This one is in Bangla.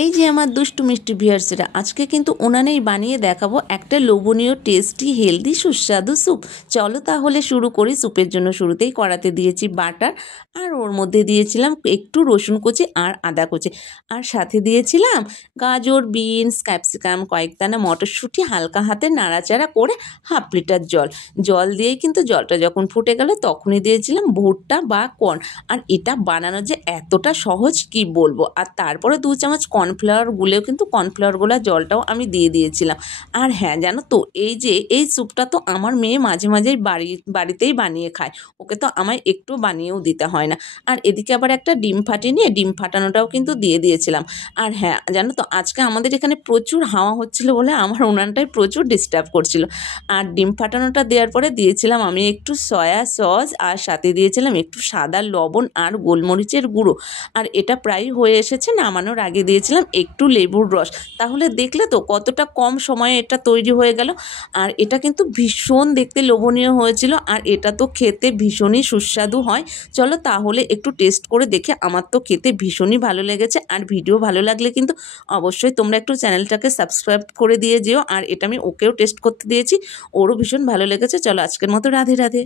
এই যে আমার দুষ্টু মিষ্টি ভিউয়ার্সরা, আজকে কিন্তু উনানেই বানিয়ে দেখাবো একটা লোভনীয় টেস্টি হেলদি সুস্বাদু স্যুপ। চলো তাহলে শুরু করি। স্যুপের জন্য শুরুতেই কড়াতে দিয়েছি বাটার, আর ওর মধ্যে দিয়েছিলাম একটু রসুন কুচি আর আদা কুচি, আর সাথে দিয়েছিলাম গাজর, বিনস, ক্যাপসিকাম, কয়েকদানা মটরশুঁটি, হালকা হাতে নাড়াচাড়া করে হাফ লিটার জল দিয়েই কিন্তু জলটা যখন ফুটে গেল তখনই দিয়েছিলাম ভুট্টা বা কর্ন। আর এটা বানানো যে এতটা সহজ কি বলবো। আর তারপরে 2 চামচ কর্নফ্লাওয়ার গুলেও কিন্তু কর্নফ্লাওয়ার গোলা জলটাও আমি দিয়ে দিয়েছিলাম। আর হ্যাঁ, জানো তো এই স্যুপটা তো আমার মেয়ে মাঝে মাঝেই বাড়িতেই বানিয়ে খায়, ওকে তো আমায় একটু বানিয়েও দিতে হয় না। আর এদিকে আবার একটা ডিম ফাটিয়ে নিয়ে ডিম ফাটানোটাও কিন্তু দিয়ে দিয়েছিলাম। আর হ্যাঁ, জানো তো আজকে আমাদের এখানে প্রচুর হাওয়া হচ্ছিল বলে আমার উনানটাই প্রচুর ডিস্টার্ব করছিল। আর ডিম ফাটানোটা দেওয়ার পরে দিয়েছিলাম আমি একটু সয়া সস, আর সাথে দিয়েছিলাম একটু সাদা লবণ আর গোলমরিচের গুঁড়ো। আর এটা প্রায় হয়ে এসেছে, নামানোর আগে দিয়েছিলাম একটু লেবুর রস। তাহলে দেখলে তো কতটা কম সময়ে এটা তৈরি হয়ে গেল। আর এটা কিন্তু ভীষণ দেখতে লোভনীয় হয়েছিল, আর এটা তো খেতে ভীষণই সুস্বাদু হয়। চলো তাহলে একটু টেস্ট করে দেখে, আমার তো খেতে ভীষণই ভালো লেগেছে। আর ভিডিও ভালো লাগলে কিন্তু অবশ্যই তোমরা একটু চ্যানেলটাকে সাবস্ক্রাইব করে দিয়ে যেও। আর এটা আমি ওকেও টেস্ট করতে দিয়েছি, ওরও ভীষণ ভালো লেগেছে। চলো আজকের মতো রাধে রাধে।